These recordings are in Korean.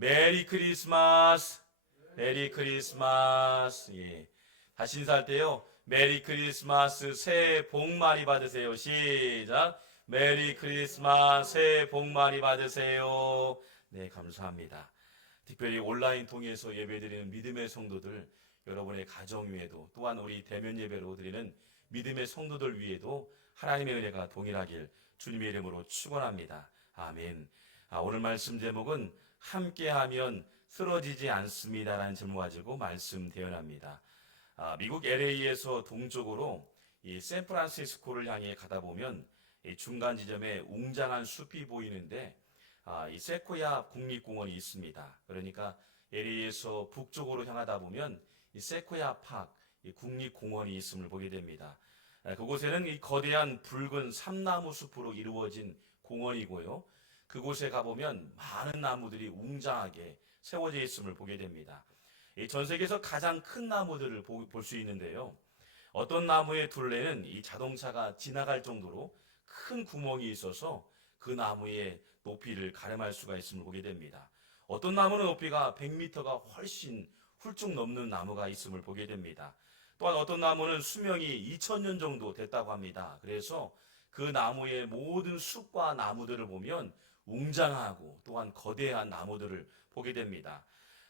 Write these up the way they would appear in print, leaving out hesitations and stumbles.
메리 크리스마스, 메리 크리스마스. 예. 다시 인사할 때요. 메리 크리스마스, 새해 복 많이 받으세요. 시작. 메리 크리스마스, 새해 복 많이 받으세요. 네, 감사합니다. 특별히 온라인 통해서 예배드리는 믿음의 성도들, 여러분의 가정 위에도, 또한 우리 대면 예배로 드리는 믿음의 성도들 위에도 하나님의 은혜가 동일하길 주님의 이름으로 축원합니다. 아멘. 오늘 말씀 제목은 함께하면 쓰러지지 않습니다라는 제목 가지고 말씀 대연합니다. 미국 LA에서 동쪽으로 이 샌프란시스코를 향해 가다 보면 이 중간 지점에 웅장한 숲이 보이는데 이 세코야 국립공원이 있습니다. 그러니까 LA에서 북쪽으로 향하다 보면 이 세코야 팍 이 국립공원이 있음을 보게 됩니다. 그곳에는 이 거대한 붉은 삼나무 숲으로 이루어진 공원이고요. 그곳에 가보면 많은 나무들이 웅장하게 세워져 있음을 보게 됩니다. 전 세계에서 가장 큰 나무들을 볼 수 있는데요. 어떤 나무의 둘레는 이 자동차가 지나갈 정도로 큰 구멍이 있어서 그 나무의 높이를 가늠할 수가 있음을 보게 됩니다. 어떤 나무는 높이가 100m가 훨씬 훌쩍 넘는 나무가 있음을 보게 됩니다. 또한 어떤 나무는 수명이 2000년 정도 됐다고 합니다. 그래서 그 나무의 모든 숲과 나무들을 보면 웅장하고 또한 거대한 나무들을 보게 됩니다.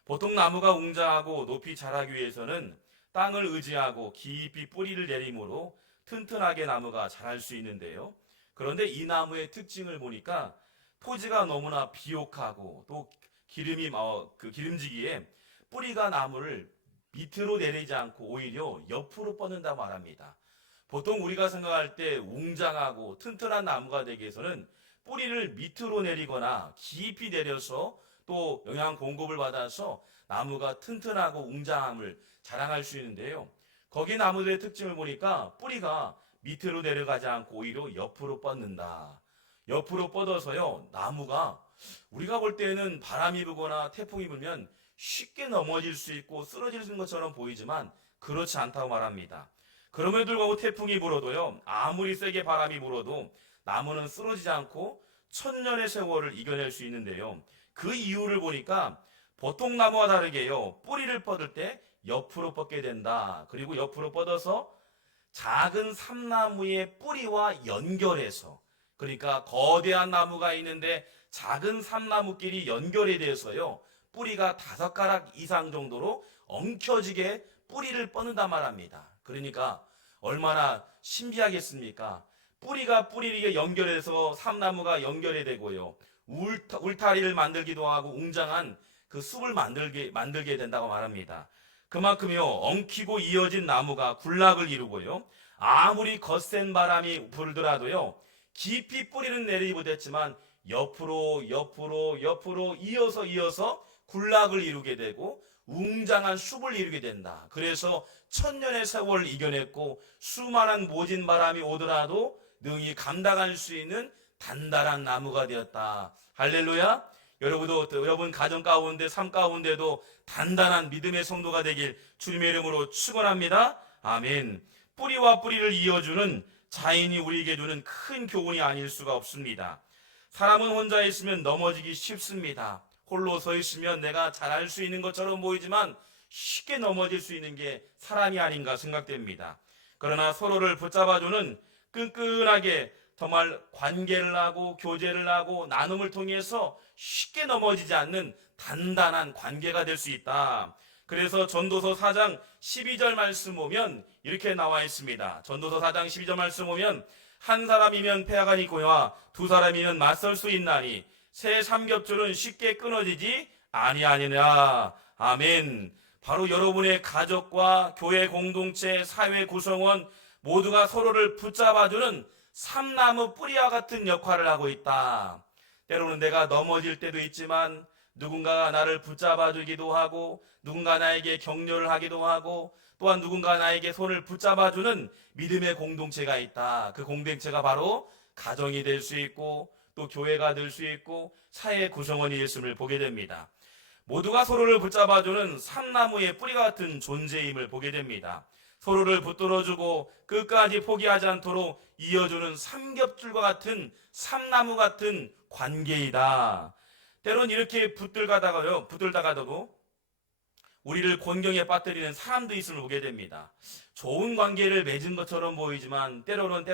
보통 나무가 웅장하고 높이 자라기 위해서는 땅을 의지하고 깊이 뿌리를 내림으로 튼튼하게 나무가 자랄 수 있는데요. 그런데 이 나무의 특징을 보니까 토지가 너무나 비옥하고 또 기름지기에 뿌리가 나무를 밑으로 내리지 않고 오히려 옆으로 뻗는다고 말합니다. 보통 우리가 생각할 때 웅장하고 튼튼한 나무가 되기 위해서는 뿌리를 밑으로 내리거나 깊이 내려서 또 영양 공급을 받아서 나무가 튼튼하고 웅장함을 자랑할 수 있는데요. 거기 나무들의 특징을 보니까 뿌리가 밑으로 내려가지 않고 오히려 옆으로 뻗는다. 옆으로 뻗어서요, 나무가 우리가 볼 때는 바람이 불거나 태풍이 불면 쉽게 넘어질 수 있고 쓰러지는 것처럼 보이지만 그렇지 않다고 말합니다. 그럼에도 불구하고 태풍이 불어도요, 아무리 세게 바람이 불어도 나무는 쓰러지지 않고 천년의 세월을 이겨낼 수 있는데요. 그 이유를 보니까 보통 나무와 다르게요, 뿌리를 뻗을 때 옆으로 뻗게 된다. 그리고 옆으로 뻗어서 작은 삼나무의 뿌리와 연결해서, 그러니까 거대한 나무가 있는데 작은 삼나무끼리 연결이 돼서요, 뿌리가 5가락 이상 정도로 엉켜지게 뿌리를 뻗는단 말합니다. 그러니까 얼마나 신비하겠습니까? 뿌리가 뿌리에 연결해서 삼나무가 연결이 되고요, 울타리를 만들기도 하고 웅장한 그 숲을 만들게 된다고 말합니다. 그만큼요, 엉키고 이어진 나무가 군락을 이루고요, 아무리 거센 바람이 불더라도요, 깊이 뿌리는 내리지 못했지만 옆으로 이어서 군락을 이루게 되고 웅장한 숲을 이루게 된다. 그래서 천년의 세월을 이겨냈고 수많은 모진 바람이 오더라도 능히 감당할 수 있는 단단한 나무가 되었다. 할렐루야. 여러분 가정 가운데 삶 가운데도 단단한 믿음의 성도가 되길 주님의 이름으로 축원합니다. 아멘. 뿌리와 뿌리를 이어주는 자인이 우리에게 주는 큰 교훈이 아닐 수가 없습니다. 사람은 혼자 있으면 넘어지기 쉽습니다. 홀로 서 있으면 내가 잘할 수 있는 것처럼 보이지만 쉽게 넘어질 수 있는 게 사람이 아닌가 생각됩니다. 그러나 서로를 붙잡아주는 끈끈하게 정말 관계를 하고 교제를 하고 나눔을 통해서 쉽게 넘어지지 않는 단단한 관계가 될 수 있다. 그래서 전도서 4장 12절 말씀 보면 이렇게 나와 있습니다. 전도서 4장 12절 말씀 보면 한 사람이면 패하가 있고야 두 사람이면 맞설 수 있나니 새 삼겹줄은 쉽게 끊어지지 아니하니라. 아멘. 바로 여러분의 가족과 교회 공동체, 사회 구성원 모두가 서로를 붙잡아주는 삼나무 뿌리와 같은 역할을 하고 있다. 때로는 내가 넘어질 때도 있지만 누군가가 나를 붙잡아주기도 하고 누군가 나에게 격려를 하기도 하고 또한 누군가 나에게 손을 붙잡아주는 믿음의 공동체가 있다. 그 공동체가 바로 가정이 될 수 있고 또 교회가 될 수 있고 사회 구성원이 있음을 보게 됩니다. 모두가 서로를 붙잡아주는 삼나무의 뿌리 같은 존재임을 보게 됩니다. 서로를 붙들어주고 끝까지 포기하지 않도록 이어주는 삼겹줄과 같은 삼나무 같은 관계이다. 때론 이렇게 붙들다가도 우리를 곤경에 빠뜨리는 사람도 있음을 보게 됩니다. 좋은 관계를 맺은 것처럼 보이지만 때로는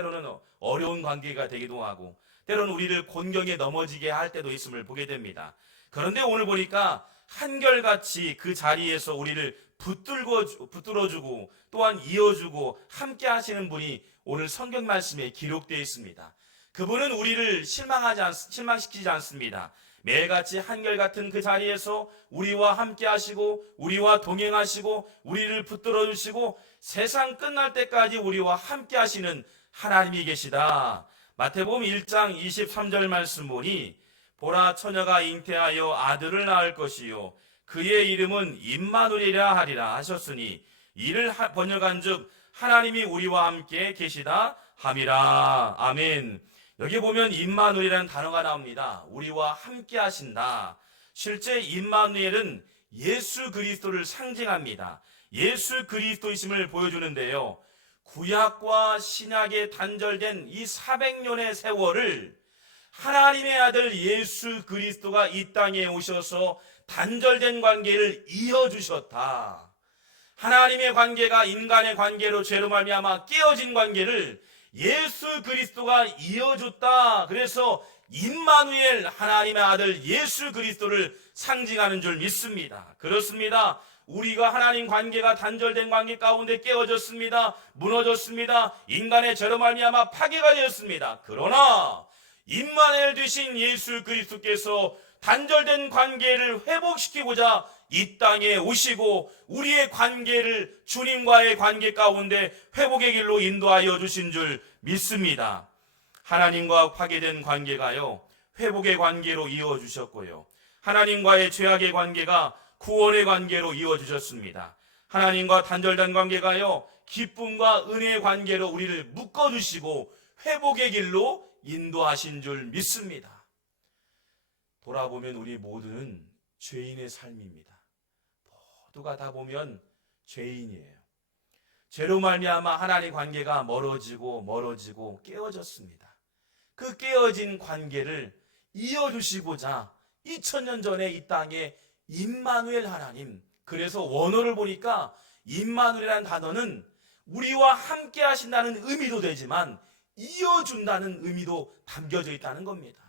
어려운 관계가 되기도 하고, 때로는 우리를 곤경에 넘어지게 할 때도 있음을 보게 됩니다. 그런데 오늘 보니까 한결같이 그 자리에서 우리를 붙들어주고 또한 이어주고 함께 하시는 분이 오늘 성경 말씀에 기록되어 있습니다. 그분은 우리를 실망시키지 않습니다. 매일같이 한결같은 그 자리에서 우리와 함께 하시고 우리와 동행하시고 우리를 붙들어 주시고 세상 끝날 때까지 우리와 함께 하시는 하나님이 계시다. 마태복음 1장 23절 말씀 보니 보라 처녀가 잉태하여 아들을 낳을 것이요 그의 이름은 임마누엘이라 하리라 하셨으니 이를 번역한즉 하나님이 우리와 함께 계시다 함이라. 아멘. 여기 보면 임마누엘이라는 단어가 나옵니다. 우리와 함께 하신다. 실제 임마누엘은 예수 그리스도를 상징합니다. 예수 그리스도이심을 보여주는데요. 구약과 신약에 단절된 이 400년의 세월을 하나님의 아들 예수 그리스도가 이 땅에 오셔서 단절된 관계를 이어주셨다. 하나님의 관계가 인간의 관계로 죄로 말미암아 깨어진 관계를 예수 그리스도가 이어줬다. 그래서 임마누엘 하나님의 아들 예수 그리스도를 상징하는 줄 믿습니다. 그렇습니다. 우리가 하나님 관계가 단절된 관계 가운데 깨어졌습니다. 무너졌습니다. 인간의 죄로 말미암아 파괴가 되었습니다. 그러나 임마누엘 되신 예수 그리스도께서 단절된 관계를 회복시키고자 이 땅에 오시고 우리의 관계를 주님과의 관계 가운데 회복의 길로 인도하여 주신 줄 믿습니다. 하나님과 파괴된 관계가요 회복의 관계로 이어주셨고요, 하나님과의 죄악의 관계가 구원의 관계로 이어주셨습니다. 하나님과 단절된 관계가요 기쁨과 은혜의 관계로 우리를 묶어주시고 회복의 길로 인도하신 줄 믿습니다. 돌아보면 우리 모두는 죄인의 삶입니다. 모두가 다 보면 죄인이에요. 죄로 말미암아 하나님 관계가 멀어지고 깨어졌습니다. 그 깨어진 관계를 이어주시고자 2000년 전에 이 땅에 임마누엘 하나님, 그래서 원어를 보니까 임마누엘이라는 단어는 우리와 함께 하신다는 의미도 되지만 이어준다는 의미도 담겨져 있다는 겁니다.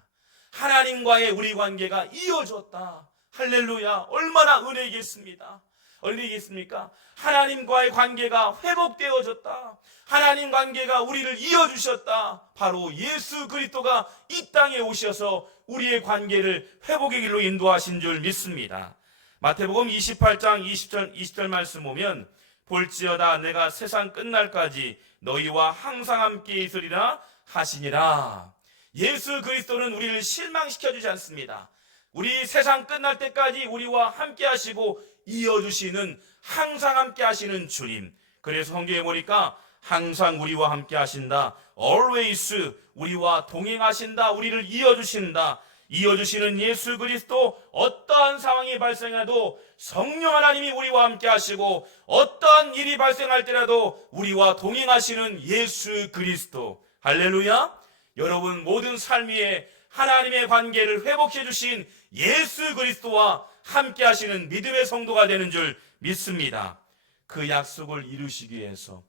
하나님과의 우리 관계가 이어졌다. 할렐루야. 얼마나 은혜이겠습니까? 하나님과의 관계가 회복되어졌다. 하나님 관계가 우리를 이어주셨다. 바로 예수 그리스도가 이 땅에 오셔서 우리의 관계를 회복의 길로 인도하신 줄 믿습니다. 마태복음 28장 20절 말씀 보면 볼지어다 내가 세상 끝날까지 너희와 항상 함께 있으리라 하시니라. 예수 그리스도는 우리를 실망시켜주지 않습니다. 우리 세상 끝날 때까지 우리와 함께 하시고 이어주시는, 항상 함께 하시는 주님. 그래서 성경에 보니까 항상 우리와 함께 하신다. always 우리와 동행하신다. 우리를 이어주신다. 이어주시는 예수 그리스도, 어떠한 상황이 발생해도 성령 하나님이 우리와 함께 하시고 어떠한 일이 발생할 때라도 우리와 동행하시는 예수 그리스도. 할렐루야. 여러분 모든 삶 위에 하나님의 관계를 회복해 주신 예수 그리스도와 함께 하시는 믿음의 성도가 되는 줄 믿습니다. 그 약속을 이루시기 위해서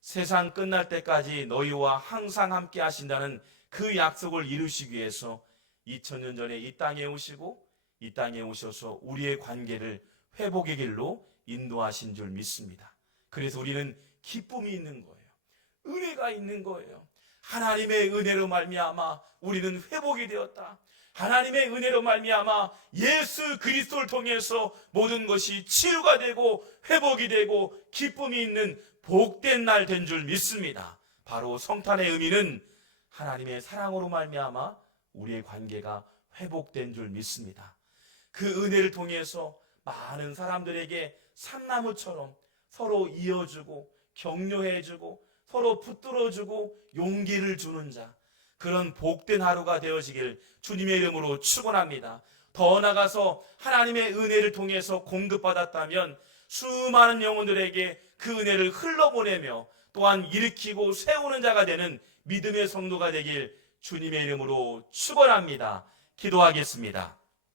세상 끝날 때까지 너희와 항상 함께 하신다는 그 약속을 이루시기 위해서 2000년 전에 이 땅에 오시고 이 땅에 오셔서 우리의 관계를 회복의 길로 인도하신 줄 믿습니다. 그래서 우리는 기쁨이 있는 거예요. 은혜가 있는 거예요. 하나님의 은혜로 말미암아 우리는 회복이 되었다. 하나님의 은혜로 말미암아 예수 그리스도를 통해서 모든 것이 치유가 되고 회복이 되고 기쁨이 있는 복된 날 된 줄 믿습니다. 바로 성탄의 의미는 하나님의 사랑으로 말미암아 우리의 관계가 회복된 줄 믿습니다. 그 은혜를 통해서 많은 사람들에게 산나무처럼 서로 이어주고 격려해주고 서로 붙들어주고 용기를 주는 자, 그런 복된 하루가 되어지길 주님의 이름으로 축원합니다. 더 나아가서 하나님의 은혜를 통해서 공급받았다면 수많은 영혼들에게 그 은혜를 흘러보내며 또한 일으키고 세우는 자가 되는 믿음의 성도가 되길 주님의 이름으로 축원합니다. 기도하겠습니다.